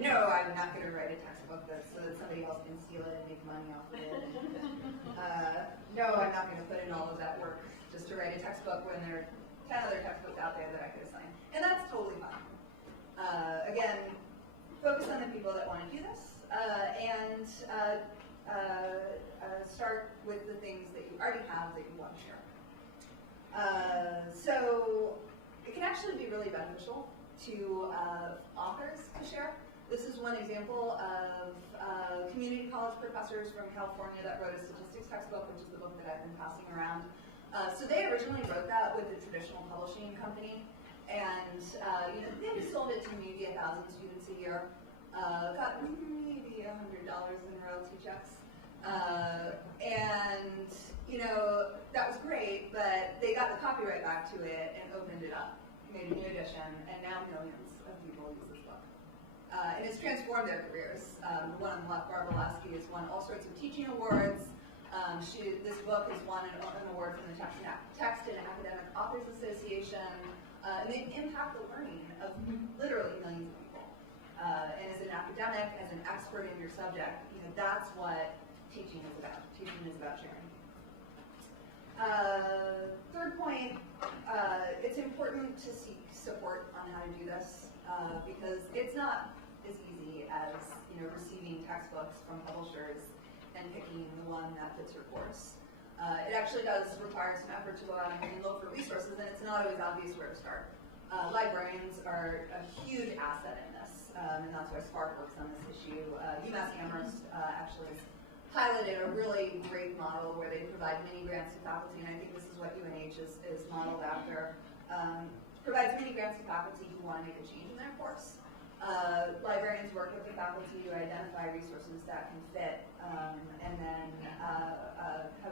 No, I'm not going to write a textbook so that somebody else can steal it and make money off of it. No, I'm not going to put in all of that work just to write a textbook when there are 10 other textbooks out there that I could assign. And that's totally fine. Again, focus on the people that want to do this and start with the things that you already have that you want to share. So it can actually be really beneficial to authors to share. This is one example of community college professors from California that wrote a statistics textbook, which is the book that I've been passing around. So they originally wrote that with a traditional publishing company, and they sold it to maybe 1,000 students a year, got maybe $100 in royalty checks, and that was great. But they got the copyright back to it and opened it up, made a new edition, and now millions of people use this book. And it's transformed their careers. The one on the left, Barbara Lasky, has won all sorts of teaching awards. This book has won an award from the Text and Academic Authors Association, and they impact the learning of literally millions of people. And as an academic, as an expert in your subject, that's what teaching is about. Teaching is about sharing. Third point, it's important to seek support on how to do this because it's not as easy as receiving textbooks from publishers and picking the one that fits your course. It actually does require some effort to go out and look for resources, and it's not always obvious where to start. Librarians are a huge asset in this, and that's why SPARC works on this issue. UMass Amherst actually has piloted a really great model where they provide mini grants to faculty, and I think this is what UNH is modeled after. Provides mini grants to faculty who want to make a change in their course. Librarians work with the faculty to identify resources that can fit, and then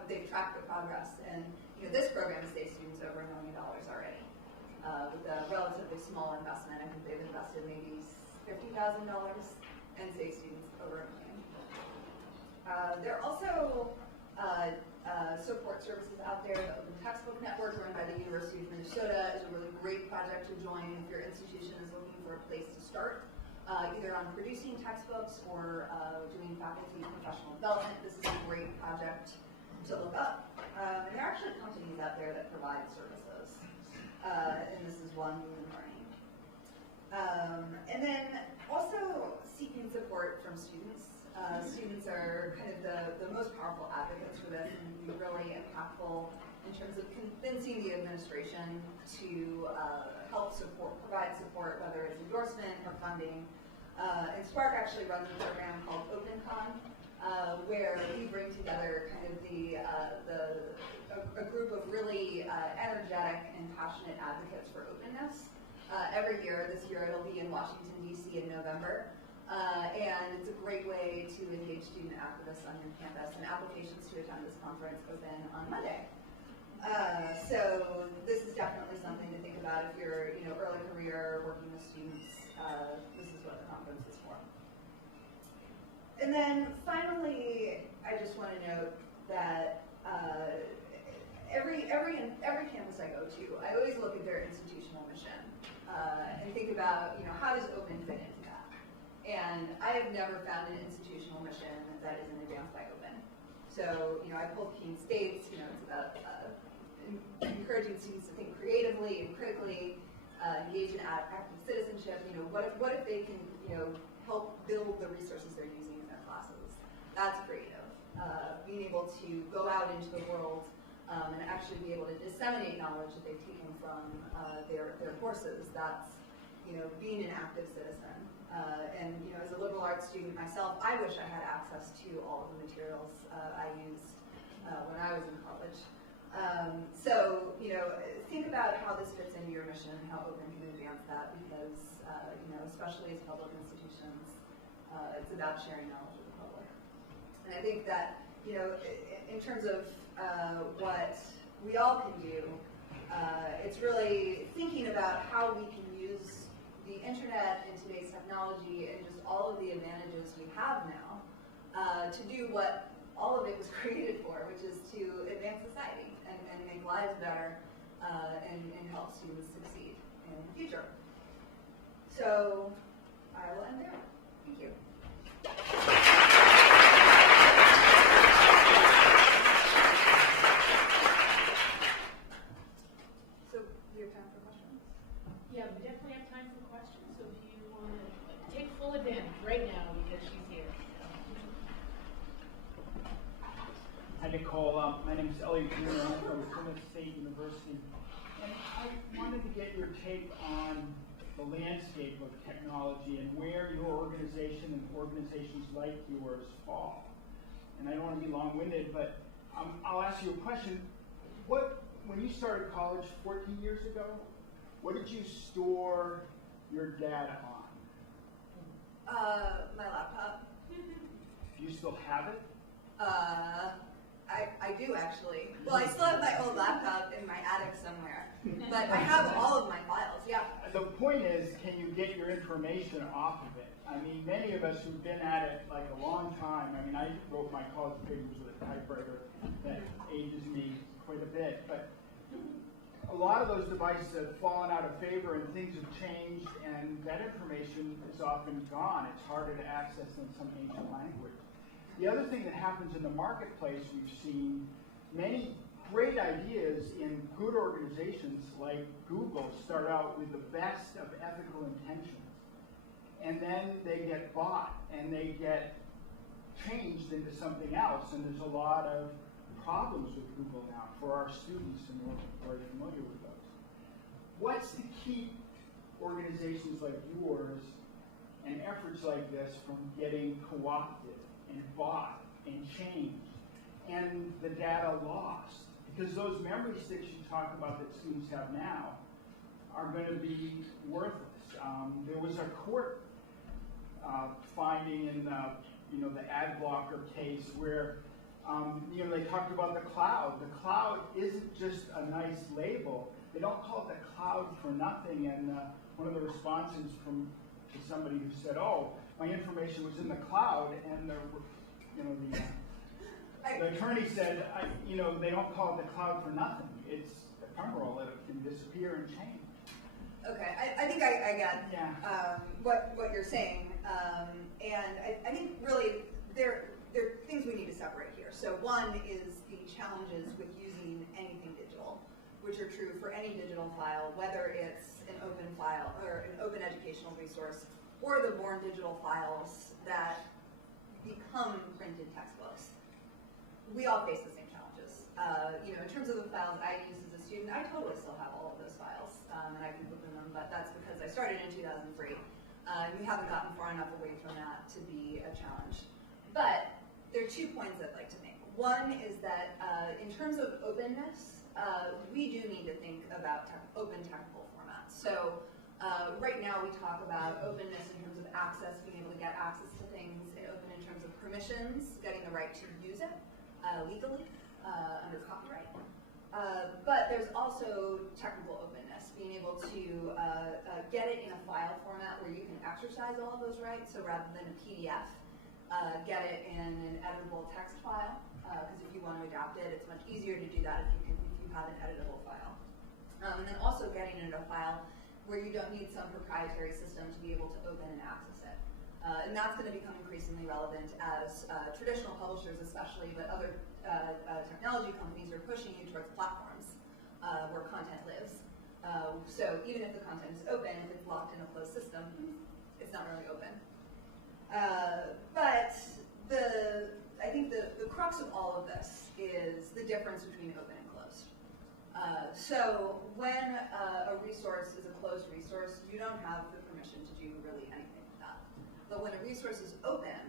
they've tracked the progress. And this program has saved students over $1 million already. With a relatively small investment, I think they've invested maybe $50,000 and saved students over $1 million. There are also support services out there. The Open Textbook Network, run by the University of Minnesota, is a really great project to join if your institution is looking for a place to start, either on producing textbooks or doing faculty professional development. This is a great project to look up. And there are actually companies out there that provide services, and this is one in learning. seeking support from students. Students are kind of the most powerful advocates for this and can be really impactful in terms of convincing the administration to help provide support, whether it's endorsement or funding. And SPARC actually runs a program called OpenCon, where we bring together kind of a group of really energetic and passionate advocates for openness. Every year, this year it'll be in Washington, D.C. in November. And it's a great way to engage student activists on your campus, and applications to attend this conference open on Monday. So this is definitely something to think about if you're, early career, working with students. This is what the conference is for. And then finally, I just want to note that every campus I go to, I always look at their institutional mission and think about, how does open fit into that? And I have never found an institutional mission that isn't advanced by open. So, I pulled Keene State, it's about encouraging students to think creatively and critically, engage in active citizenship. What if they can, help build the resources they're using in their classes? That's creative. Being able to go out into the world and actually be able to disseminate knowledge that they've taken from their courses, that's, being an active citizen. And as a liberal arts student myself, I wish I had access to all of the materials I used when I was in college. So, think about how this fits into your mission and how open can advance that, because, especially as public institutions, it's about sharing knowledge with the public. And I think that, in terms of what we all can do, it's really thinking about how we can use the internet and today's technology and just all of the advantages we have now to do what all of it was created for, which is to advance society and make lives better and help students succeed in the future. So I will end there. Thank you. So we have time for questions? Yeah, we definitely have time for questions, so if you want to take full advantage right now because she's here. Hi, Nicole. My name is Elliot Keene. I'm from Keene State University. And I wanted to get your take on the landscape of technology and where your organization and organizations like yours fall. And I don't want to be long-winded, but I'll ask you a question. When you started college 14 years ago, what did you store your data on? My laptop. Do you still have it? I do actually. Well, I still have my old laptop in my attic somewhere, but I have all of my files, yeah. The point is, can you get your information off of it? I mean, many of us who've been at it like a long time, I mean, I wrote my college papers with a typewriter that ages me quite a bit, but a lot of those devices have fallen out of favor and things have changed, and that information is often gone. It's harder to access than some ancient language. The other thing that happens in the marketplace, we've seen many great ideas in good organizations like Google start out with the best of ethical intentions, and then they get bought and they get changed into something else, and there's a lot of problems with Google now for our students, and we're very familiar with those. What's to keep organizations like yours and efforts like this from getting co-opted and bought and changed and the data lost? Because those memory sticks you talk about that students have now are going to be worthless. There was a court finding in the ad blocker case where they talked about the cloud. The cloud isn't just a nice label. They don't call it the cloud for nothing. And one of the responses to somebody who said, "Oh, my information was in the cloud," and the attorney said, they don't call it the cloud for nothing. It's ephemeral. It can disappear and change. Okay, I think I get what you're saying, and I think really there are things we need to separate here. So one is the challenges with using anything digital, which are true for any digital file, whether it's an open file or an open educational resource or the born digital files that become printed textbooks. We all face the same challenges. You know, in terms of the files I use as a student, I totally still have all of those files, and I can open them, but that's because I started in 2003. We haven't gotten far enough away from that to be a challenge. But there are 2 points I'd like to make. One is that in terms of openness, we do need to think about open technical formats. So right now we talk about openness in terms of access, being able to get access to things, and open in terms of permissions, getting the right to use it legally under copyright. But there's also technical openness, being able to get it in a file format where you can exercise all of those rights. So rather than a PDF, get it in an editable text file, because if you want to adapt it, it's much easier to do that if you have an editable file. And then also getting it in a file where you don't need some proprietary system to be able to open and access it. And that's going to become increasingly relevant as traditional publishers especially, but other technology companies are pushing you towards platforms where content lives. So even if the content is open, if it's locked in a closed system, it's not really open. But I think the crux of all of this is the difference between open and closed. So when a resource is a closed resource, you don't have the permission to do really anything with that. But when a resource is open,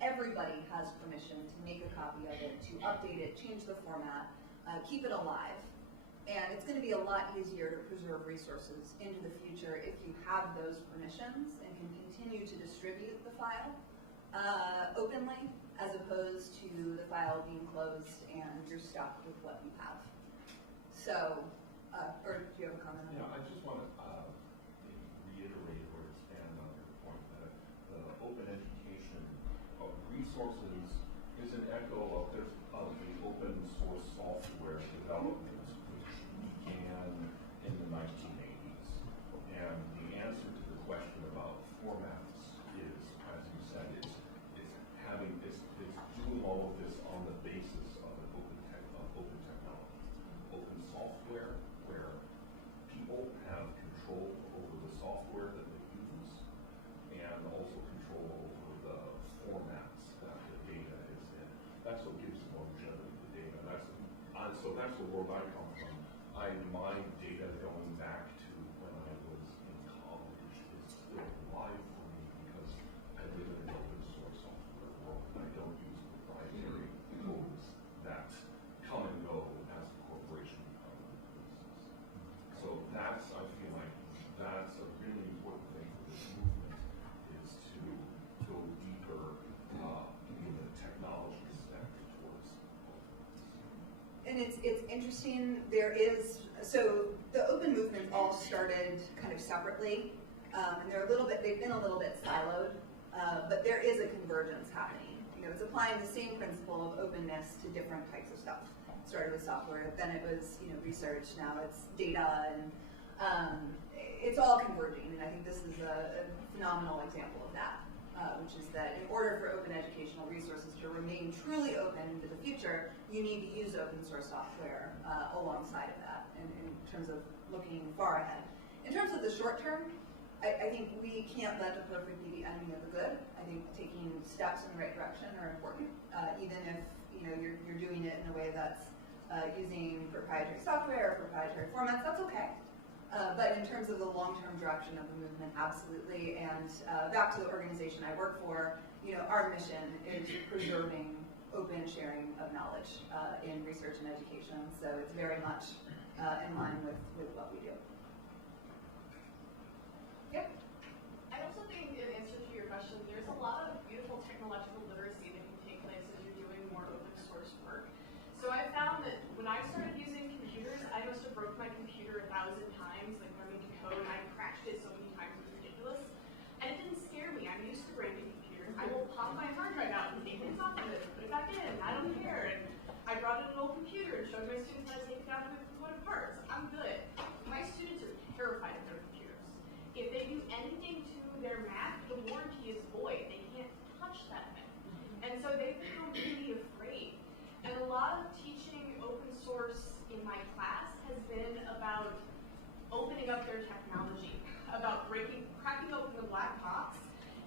everybody has permission to make a copy of it, to update it, change the format, keep it alive. And it's going to be a lot easier to preserve resources into the future if you have those permissions and can continue to distribute the file openly, as opposed to the file being closed and you're stuck with what you have. So, or do you have a comment on that? Yeah, I just want to reiterate or expand on your point that the open education of resources is an echo of the open source software development, which began in the 1980s. And the answer to the question about formats is, as you said, it's doing all of this on the basis of an open technology, open software, where people have control over the software that they use, and also control over the formats that the data is in. That's what gives longevity to data. So that's the world I come from. My data going back to when I was in college is still alive for me because I live in an open source software world. I don't use proprietary codes that come and go as the corporation becomes a business. So that's, I feel like, that's a really important thing for this movement, is to go deeper in the technology stack towards openness. And it's interesting, so the open movement all started kind of separately, and they've been a little bit siloed, but there is a convergence happening. You know, it's applying the same principle of openness to different types of stuff. It started with software, then it was, you know, research, now it's data, and it's all converging, and I think this is a phenomenal example of that. Which is that in order for open educational resources to remain truly open into the future, you need to use open source software alongside of that in terms of looking far ahead. In terms of the short term, I think we can't let the perfect be the enemy of the good. I think taking steps in the right direction are important, even if you're doing it in a way that's using proprietary software or proprietary formats, that's okay. But in terms of the long-term direction of the movement, absolutely. And back to the organization I work for, our mission is preserving open sharing of knowledge in research and education. So it's very much in line with what we do. Yep. I also think, in answer to your question, there's a lot of beautiful technological literacy that can take place as you're doing more open source work. So I found that when I started using computers, I must have broke my computer 1,000 times, like learning to code, and I crashed it so many times it was ridiculous. And it didn't scare me. I'm used to breaking computers. I will pop my hard drive out and take things off of it, put it back in. I don't care. And I brought in an old computer and showed my students how to take it out and put it apart. So I'm good. My students are terrified of their computers. If they do anything to their Mac, the warranty is void. They can't touch that thing. And so they become really afraid. And a lot of teaching open source in my class has been about opening up their technology, about cracking open the black box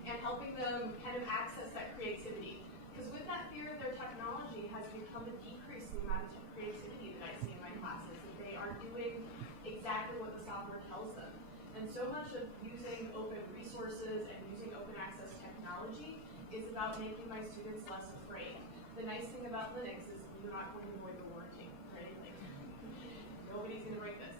and helping them kind of access that creativity. Because with that fear of their technology has become a decrease in the amount of creativity that I see in my classes, that they are doing exactly what the software tells them. And so much of using open resources and using open access technology is about making my students less afraid. The nice thing about Linux is you're not going to void the warranty, right? Like, nobody's going to break this.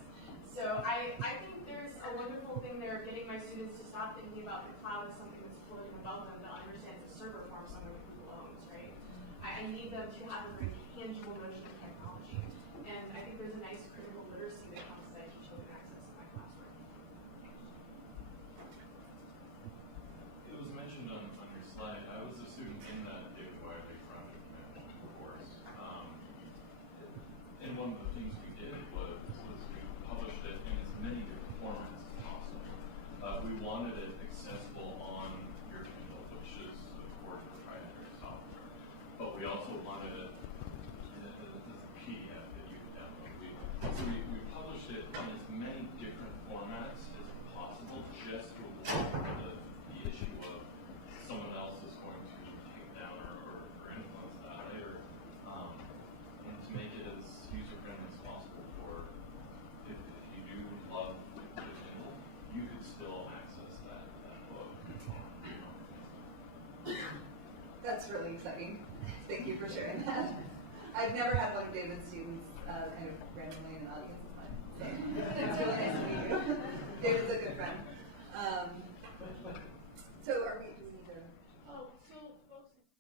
So I think there's a wonderful thing there, getting my students to stop thinking about the cloud as something that's floating above them, but understand it's a server farm somewhere that Google owns, right? I need them to have a very tangible notion of technology. And I think there's a nice critical literacy that comes as I teach open access in my classroom. It was mentioned on your slide, I was a student in that data widely project management course. And one of the things we did was we published it in as many different formats as possible. We wanted it accessible on your Kindle, which is, of course, proprietary software. But we also wanted it as a PDF that you could download. So we published it in as many different formats as possible, just to avoid the issue of someone else is going to take down or influence that later, and to make it as user-friendly as possible for, if you do love the Kindle, you could still access that book. That's really exciting. Thank you for sharing that. I've never had one of David's students kind of randomly in the audience. So it's really nice to meet you. David's a good friend. So are we